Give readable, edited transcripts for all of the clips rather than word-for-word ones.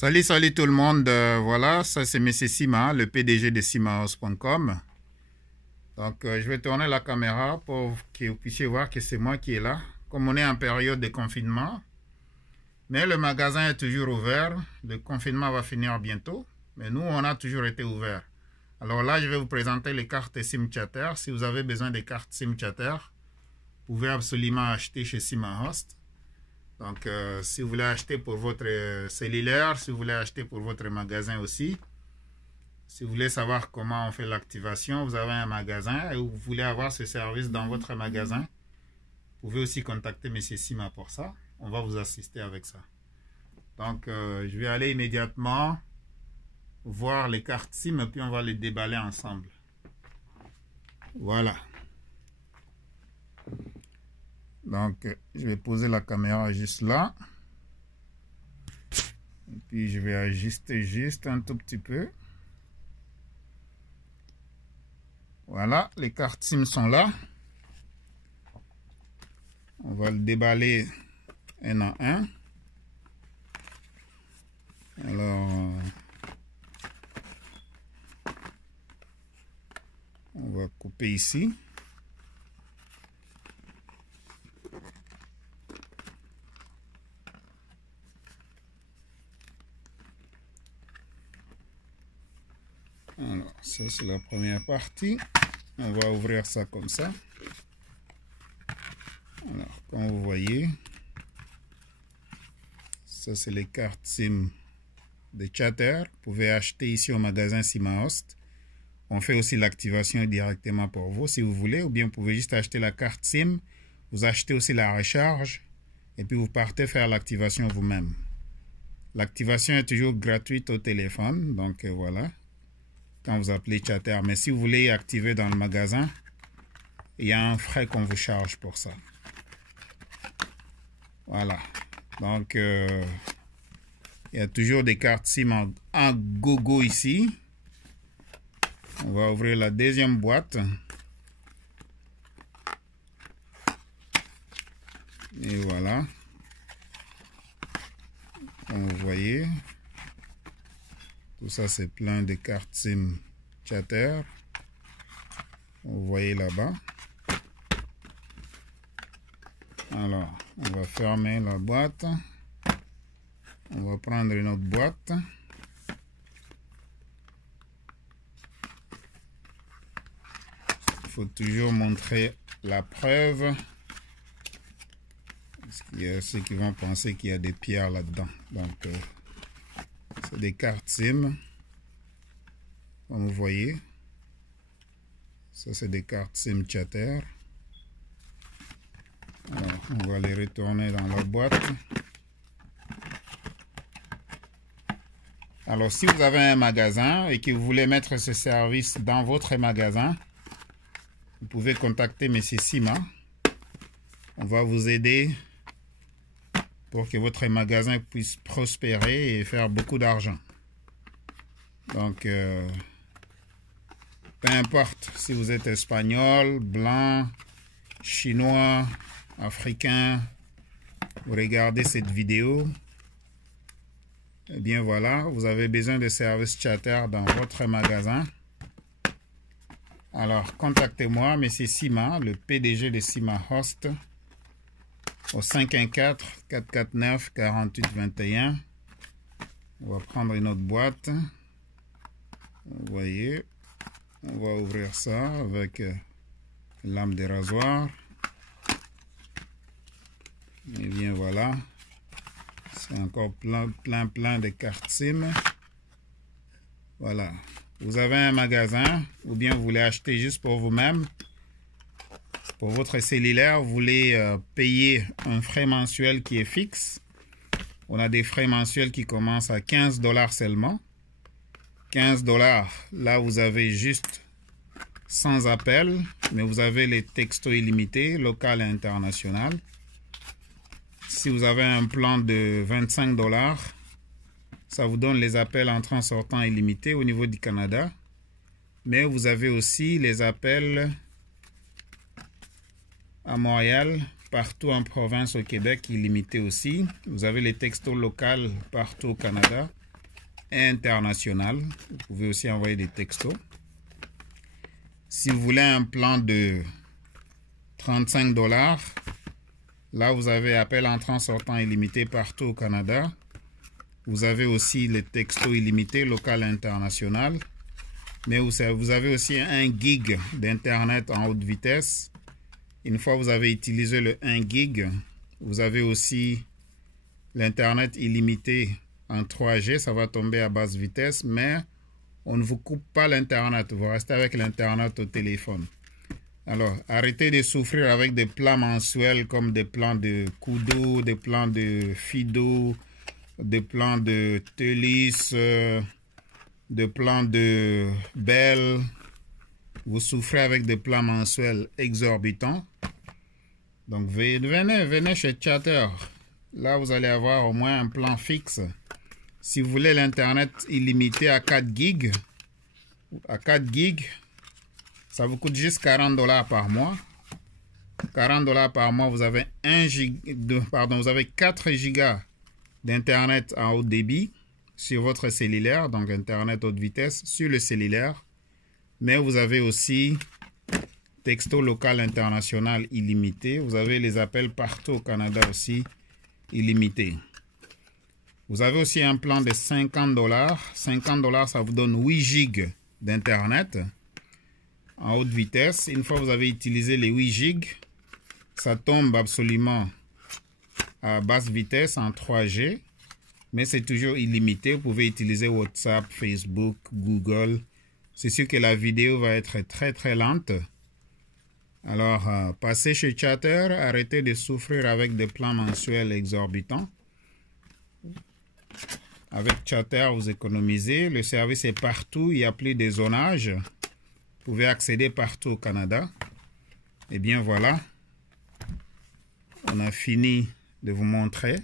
Salut tout le monde. Voilà, ça c'est M. Sima, le PDG de simahouse.com. Donc, je vais tourner la caméra pour que vous puissiez voir que c'est moi qui est là. Comme on est en période de confinement, mais le magasin est toujours ouvert. Le confinement va finir bientôt, mais nous, on a toujours été ouvert. Alors là, je vais vous présenter les cartes SIM-Chatter. Si vous avez besoin des cartes SIM-Chatter, vous pouvez absolument acheter chez Simahost. Donc, si vous voulez acheter pour votre cellulaire, si vous voulez acheter pour votre magasin aussi, si vous voulez savoir comment on fait l'activation, vous avez un magasin et vous voulez avoir ce service dans votre magasin, vous pouvez aussi contacter M. Sima pour ça. On va vous assister avec ça. Donc, je vais aller immédiatement voir les cartes SIM et puis on va les déballer ensemble. Voilà. Donc, je vais poser la caméra juste là. Et puis, je vais ajuster juste un tout petit peu. Voilà, les cartes SIM sont là. On va le déballer un à un. Alors, on va couper ici. Alors, ça c'est la première partie. On va ouvrir ça comme ça. Alors, comme vous voyez, ça c'est les cartes SIM de Chatter. Vous pouvez acheter ici au magasin Simahost. On fait aussi l'activation directement pour vous si vous voulez, ou bien vous pouvez juste acheter la carte SIM. Vous achetez aussi la recharge et puis vous partez faire l'activation vous-même. L'activation est toujours gratuite au téléphone, donc voilà. Quand vous appelez Chatter, mais si vous voulez activer dans le magasin, il y a un frais qu'on vous charge pour ça. Voilà. Donc, il y a toujours des cartes SIM en gogo ici. On va ouvrir la deuxième boîte. Et voilà. Comme vous voyez, tout ça c'est plein de cartes SIM Chatter. Vous voyez là-bas. Alors, on va fermer la boîte. On va prendre une autre boîte. Il faut toujours montrer la preuve. Parce qu'il y a ceux qui vont penser qu'il y a des pierres là-dedans. Donc, c'est des cartes SIM. Comme vous voyez. Ça, c'est des cartes SIM Chatter. Alors, on va les retourner dans la boîte. Alors, si vous avez un magasin et que vous voulez mettre ce service dans votre magasin, vous pouvez contacter M. Sima. On va vous aider pour que votre magasin puisse prospérer et faire beaucoup d'argent. Donc, peu importe si vous êtes espagnol, blanc, chinois, africain, vous regardez cette vidéo, eh bien voilà, vous avez besoin de services Chatter dans votre magasin. Alors, contactez-moi, M. Sima, le PDG de Simahost, au 514-449-4821. On va prendre une autre boîte. Vous voyez, on va ouvrir ça avec lame de rasoir. Et bien voilà, c'est encore plein de cartes SIM. Voilà, vous avez un magasin ou bien vous voulez acheter juste pour vous-même. Pour votre cellulaire, vous voulez payer un frais mensuel qui est fixe. On a des frais mensuels qui commencent à 15 $ seulement. 15 $, là vous avez juste 100 appels, mais vous avez les textos illimités, local et international. Si vous avez un plan de 25 $, ça vous donne les appels entrants sortants illimités au niveau du Canada. Mais vous avez aussi les appels à Montréal, partout en province au Québec, illimités aussi. Vous avez les textos locaux partout au Canada. international. Vous pouvez aussi envoyer des textos. Si vous voulez un plan de 35 $, là vous avez appel entrant sortant illimité partout au Canada. Vous avez aussi les textos illimités local et international. Mais vous avez aussi 1 gig d'internet en haute vitesse. Une fois que vous avez utilisé le 1 gig, vous avez aussi l'internet illimité en 3G. Ça va tomber à basse vitesse, mais on ne vous coupe pas l'internet. Vous restez avec l'internet au téléphone. Alors, arrêtez de souffrir avec des plans mensuels comme des plans de Koodo, des plans de Fido, des plans de Telis, des plans de Bell. Vous souffrez avec des plans mensuels exorbitants. Donc, venez chez Chatter. Là, vous allez avoir au moins un plan fixe. Si vous voulez l'Internet illimité à 4 gigs, ça vous coûte juste 40 $ par mois. 40 $ par mois, vous avez 4 gigas d'Internet en haut débit sur votre cellulaire, donc Internet haute vitesse sur le cellulaire. Mais vous avez aussi texto local international illimité. Vous avez les appels partout au Canada aussi illimité. Vous avez aussi un plan de 50 $. 50 $, ça vous donne 8 gigs d'Internet en haute vitesse. Une fois que vous avez utilisé les 8 gigs, ça tombe absolument à basse vitesse en 3G. Mais c'est toujours illimité. Vous pouvez utiliser WhatsApp, Facebook, Google. C'est sûr que la vidéo va être très très lente. Alors, passez chez Chatter. Arrêtez de souffrir avec des plans mensuels exorbitants. Avec Chatter, vous économisez. Le service est partout. Il n'y a plus de zonage. Vous pouvez accéder partout au Canada. Et bien voilà. On a fini de vous montrer.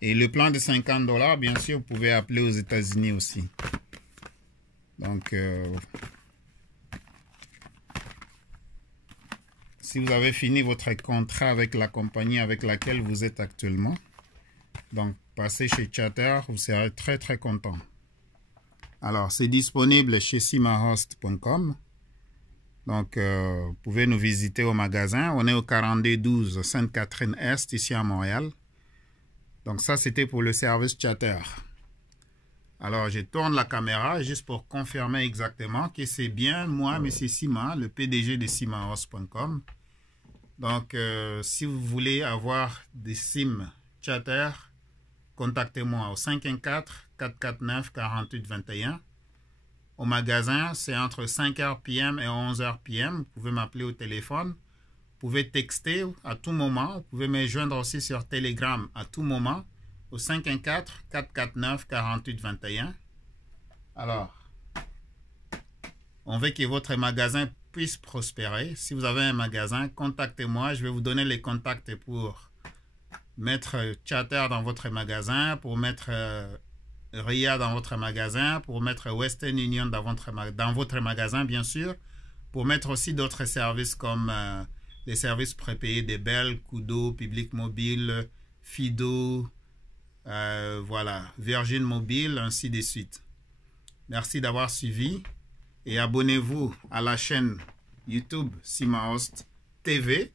Et le plan de 50 $, bien sûr, vous pouvez appeler aux États-Unis aussi. Donc, si vous avez fini votre contrat avec la compagnie avec laquelle vous êtes actuellement, donc passez chez Chatter, vous serez très très content. Alors, c'est disponible chez simahost.com. Donc, vous pouvez nous visiter au magasin. On est au 4212 Sainte-Catherine-Est, ici à Montréal. Donc ça, c'était pour le service Chatter. Alors, je tourne la caméra juste pour confirmer exactement que c'est bien moi, M. Sima, le PDG de simahost.com. Donc, si vous voulez avoir des SIM Chatter, contactez-moi au 514-449-4821. Au magasin, c'est entre 5h PM et 11h PM. Vous pouvez m'appeler au téléphone. Vous pouvez texter à tout moment. Vous pouvez me joindre aussi sur Telegram à tout moment au 514-449-4821. Alors, on veut que votre magasin puisse prospérer. Si vous avez un magasin, contactez-moi. Je vais vous donner les contacts pour mettre Chatter dans votre magasin, pour mettre RIA dans votre magasin, pour mettre Western Union dans votre magasin, bien sûr, pour mettre aussi d'autres services comme les services prépayés des Bell, Koodo, Public Mobile, Fido, voilà, Virgin Mobile, ainsi de suite. Merci d'avoir suivi et abonnez-vous à la chaîne YouTube Simahost TV.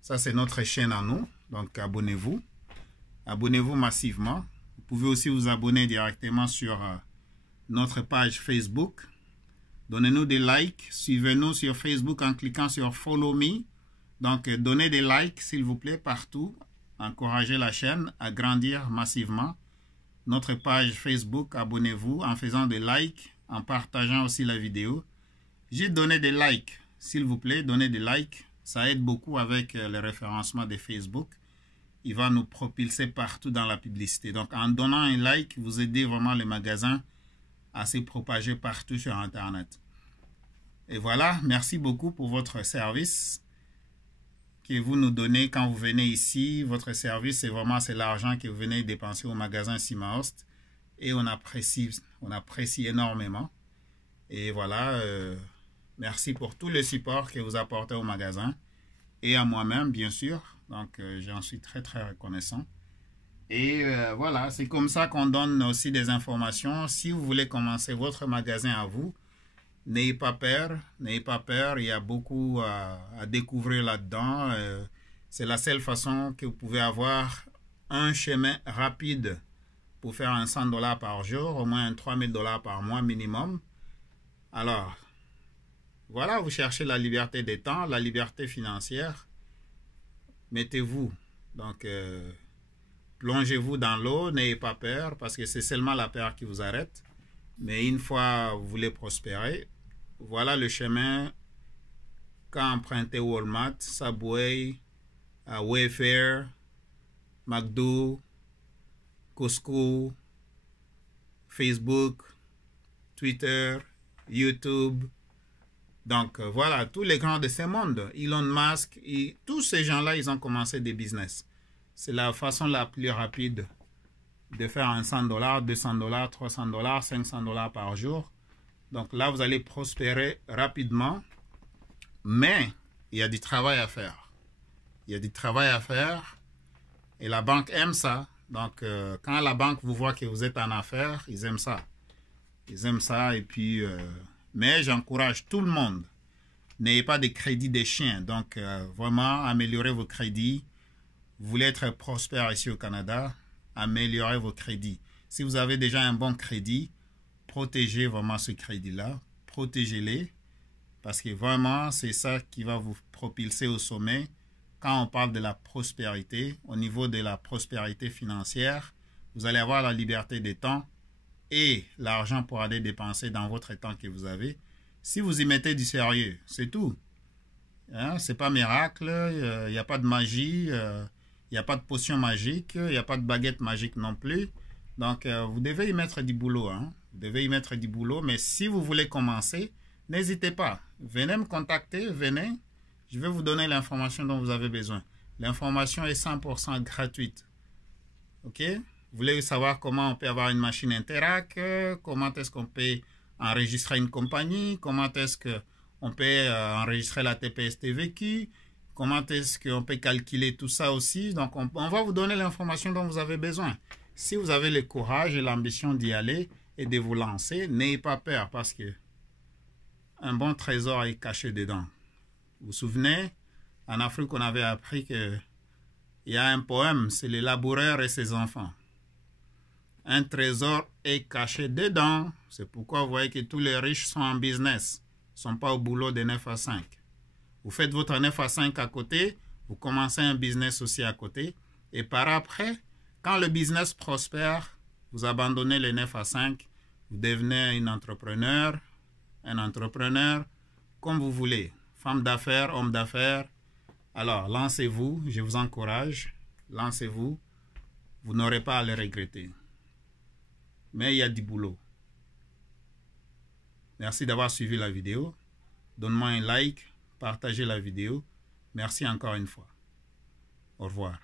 Ça, c'est notre chaîne à nous, donc abonnez-vous. Abonnez-vous massivement. Vous pouvez aussi vous abonner directement sur notre page Facebook. Donnez-nous des likes. Suivez-nous sur Facebook en cliquant sur Follow Me. Donc, donnez des likes, s'il vous plaît, partout. Encouragez la chaîne à grandir massivement. Notre page Facebook, abonnez-vous en faisant des likes, en partageant aussi la vidéo. J'ai donné des likes, s'il vous plaît, donnez des likes. Ça aide beaucoup avec le référencement de Facebook. Il va nous propulser partout dans la publicité. Donc, en donnant un like, vous aidez vraiment le magasin à se propager partout sur Internet. Et voilà, merci beaucoup pour votre service que vous nous donnez quand vous venez ici. Votre service, c'est l'argent que vous venez dépenser au magasin Simahost. Et on apprécie énormément. Et voilà, merci pour tout le support que vous apportez au magasin. Et à moi-même, bien sûr. Donc, j'en suis très, très reconnaissant. Et voilà, c'est comme ça qu'on donne aussi des informations. Si vous voulez commencer votre magasin à vous, n'ayez pas peur, n'ayez pas peur. Il y a beaucoup à découvrir là-dedans. C'est la seule façon que vous pouvez avoir un chemin rapide pour faire un $100 par jour, au moins $3000 par mois minimum. Alors, voilà, vous cherchez la liberté des temps, la liberté financière. Mettez-vous, donc plongez-vous dans l'eau, n'ayez pas peur, parce que c'est seulement la peur qui vous arrête. Mais une fois vous voulez prospérer, voilà le chemin qu'a emprunté Walmart, Subway, Wayfair, McDo, Costco, Facebook, Twitter, YouTube. Donc voilà, tous les grands de ce monde, Elon Musk, tous ces gens-là, ils ont commencé des business. C'est la façon la plus rapide de faire un $100, $200, $300, $500 par jour. Donc là, vous allez prospérer rapidement, mais il y a du travail à faire. Il y a du travail à faire et la banque aime ça. Donc quand la banque vous voit que vous êtes en affaires, ils aiment ça. Ils aiment ça et puis... mais j'encourage tout le monde. N'ayez pas de crédit des chiens. Donc, vraiment, améliorez vos crédits. Vous voulez être prospère ici au Canada, améliorez vos crédits. Si vous avez déjà un bon crédit, protégez vraiment ce crédit-là. Protégez-les. Parce que vraiment, c'est ça qui va vous propulser au sommet. Quand on parle de la prospérité, au niveau de la prospérité financière, vous allez avoir la liberté des temps et l'argent pour aller dépenser dans votre temps que vous avez. Si vous y mettez du sérieux, c'est tout. Hein? Ce n'est pas miracle, il n'y a pas de magie, il n'y a pas de potion magique, il n'y a pas de baguette magique non plus. Donc, vous devez y mettre du boulot. Hein? Vous devez y mettre du boulot, mais si vous voulez commencer, n'hésitez pas. Venez me contacter, venez. Je vais vous donner l'information dont vous avez besoin. L'information est 100% gratuite. OK? Vous voulez savoir comment on peut avoir une machine Interac, comment est-ce qu'on peut enregistrer une compagnie, comment est-ce qu'on peut enregistrer la TPS-TVQ, comment est-ce qu'on peut calculer tout ça aussi. Donc, on va vous donner l'information dont vous avez besoin. Si vous avez le courage et l'ambition d'y aller et de vous lancer, n'ayez pas peur parce que un bon trésor est caché dedans. Vous vous souvenez, en Afrique, on avait appris qu'il y a un poème, c'est le laboureur et ses enfants. Un trésor est caché dedans. C'est pourquoi vous voyez que tous les riches sont en business. Ils ne sont pas au boulot de 9 à 5. Vous faites votre 9 à 5 à côté. Vous commencez un business aussi à côté. Et par après, quand le business prospère, vous abandonnez les 9 à 5. Vous devenez un entrepreneur, comme vous voulez. Femme d'affaires, homme d'affaires. Alors, lancez-vous. Je vous encourage. Lancez-vous. Vous n'aurez pas à le regretter. Mais il y a du boulot. Merci d'avoir suivi la vidéo. Donne-moi un like, partagez la vidéo. Merci encore une fois. Au revoir.